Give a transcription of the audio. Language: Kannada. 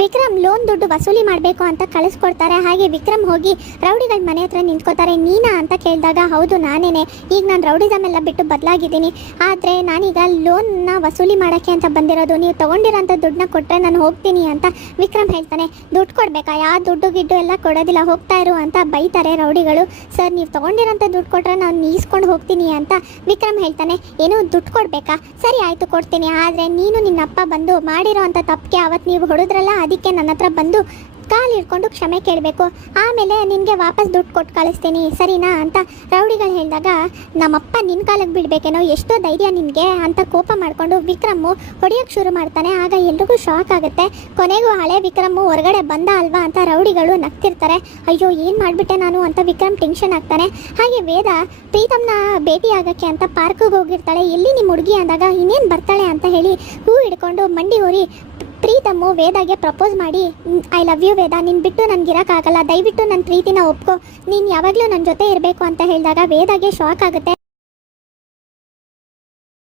ವಿಕ್ರಮ್ ಲೋನ್ ದುಡ್ಡು ವಸೂಲಿ ಮಾಡಬೇಕು ಅಂತ ಕಳಿಸ್ಕೊಡ್ತಾರೆ. ಹಾಗೆ ವಿಕ್ರಮ್ ಹೋಗಿ ರೌಡಿಗಳ ಮನೆ ಹತ್ರ ನಿಂತ್ಕೋತಾರೆ. ನೀನಾ ಅಂತ ಕೇಳಿದಾಗ ಹೌದು ನಾನೇನೆ, ಈಗ ನಾನು ರೌಡಿಸಮ್ ಎಲ್ಲ ಬಿಟ್ಟು ಬದಲಾಗಿದ್ದೀನಿ, ಆದರೆ ನಾನೀಗ ಲೋನ್ನ ವಸೂಲಿ ಮಾಡೋಕ್ಕೆ ಅಂತ ಬಂದಿರೋದು, ನೀವು ತೊಗೊಂಡಿರೋಂಥ ದುಡ್ಡನ್ನ ಕೊಟ್ಟರೆ ನಾನು ಹೋಗ್ತೀನಿ ಅಂತ ವಿಕ್ರಮ್ ಹೇಳ್ತಾನೆ. ದುಡ್ಡು ಕೊಡಬೇಕಾ? ಯಾವ ದುಡ್ಡು ಗಿಡ್ಡು ಎಲ್ಲ ಕೊಡೋದಿಲ್ಲ, ಹೋಗ್ತಾ ಇರು ಅಂತ ಬೈತಾರೆ ರೌಡಿಗಳು. ಸರ್ ನೀವು ತೊಗೊಂಡಿರೋಂಥ ದುಡ್ಡು ಕೊಟ್ಟರೆ ನಾನು ಈಸ್ಕೊಂಡು ಹೋಗ್ತೀನಿ ಅಂತ ವಿಕ್ರಮ್ ಹೇಳ್ತಾನೆ. ಏನೋ ದುಡ್ಡು ಕೊಡಬೇಕಾ? ಸರಿ ಆಯಿತು ಕೊಡ್ತೀನಿ, ಆದರೆ ನೀನು ನಿನ್ನಪ್ಪ ಬಂದು ಮಾಡಿರೋ ಅಂಥ ತಪ್ಪಿಗೆ ಅವತ್ತು ನೀವು ಹೊಡೆದ್ರಲ್ಲ, ಅದಕ್ಕೆ ನನ್ನ ಹತ್ರ ಬಂದು ಕಾಲು ಹಿಡ್ಕೊಂಡು ಕ್ಷಮೆ ಕೇಳಬೇಕು, ಆಮೇಲೆ ನಿನಗೆ ವಾಪಸ್ ದುಡ್ಡು ಕೊಟ್ಟು ಕಳಿಸ್ತೀನಿ ಸರಿನಾ ಅಂತ ರೌಡಿಗಳು ಹೇಳಿದಾಗ ನಮ್ಮಪ್ಪ ನಿನ್ನ ಕಾಲಕ್ಕೆ ಬಿಡಬೇಕೇನೋ, ಎಷ್ಟೋ ಧೈರ್ಯ ನಿನಗೆ ಅಂತ ಕೋಪ ಮಾಡಿಕೊಂಡು ವಿಕ್ರಮ್ಮು ಹೊಡೆಯೋಕ್ಕೆ ಶುರು ಮಾಡ್ತಾನೆ. ಆಗ ಎಲ್ರಿಗೂ ಶಾಕ್ ಆಗುತ್ತೆ. ಕೊನೆಗೂ ಹಳೆ ವಿಕ್ರಮ್ಮು ಹೊರಗಡೆ ಬಂದ ಅಲ್ವಾ ಅಂತ ರೌಡಿಗಳು ನಗ್ತಿರ್ತಾರೆ. ಅಯ್ಯೋ ಏನು ಮಾಡಿಬಿಟ್ಟೆ ನಾನು ಅಂತ ವಿಕ್ರಮ್ ಟೆನ್ಷನ್ ಆಗ್ತಾನೆ. ಹಾಗೆ ವೇದ ಪ್ರೀತಮ್ನ ಭೇಟಿ ಆಗೋಕ್ಕೆ ಅಂತ ಪಾರ್ಕಿಗೆ ಹೋಗಿರ್ತಾಳೆ. ಎಲ್ಲಿ ನಿಮ್ಮ ಹುಡುಗಿ ಅಂದಾಗ ಇನ್ನೇನು ಬರ್ತಾಳೆ ಅಂತ ಹೇಳಿ ಹೂ ಹಿಡ್ಕೊಂಡು ಮಂಡಿ ಹೋರಿ ಪ್ರೀತಮ್ಮು ವೇದಾಗೆ ಪ್ರಪೋಸ್ ಮಾಡಿ, ಐ ಲವ್ ಯು ವೇದ, ನಿನ್ನ ಬಿಟ್ಟು ನನಗಿರೋಕ್ಕಾಗಲ್ಲ, ದಯವಿಟ್ಟು ನನ್ನ ಪ್ರೀತಿನ ಒಪ್ಕೊ, ನೀನು ಯಾವಾಗಲೂ ನನ್ನ ಜೊತೆ ಇರಬೇಕು ಅಂತ ಹೇಳಿದಾಗ ವೇದಾಗೆ ಶಾಕ್ ಆಗುತ್ತೆ.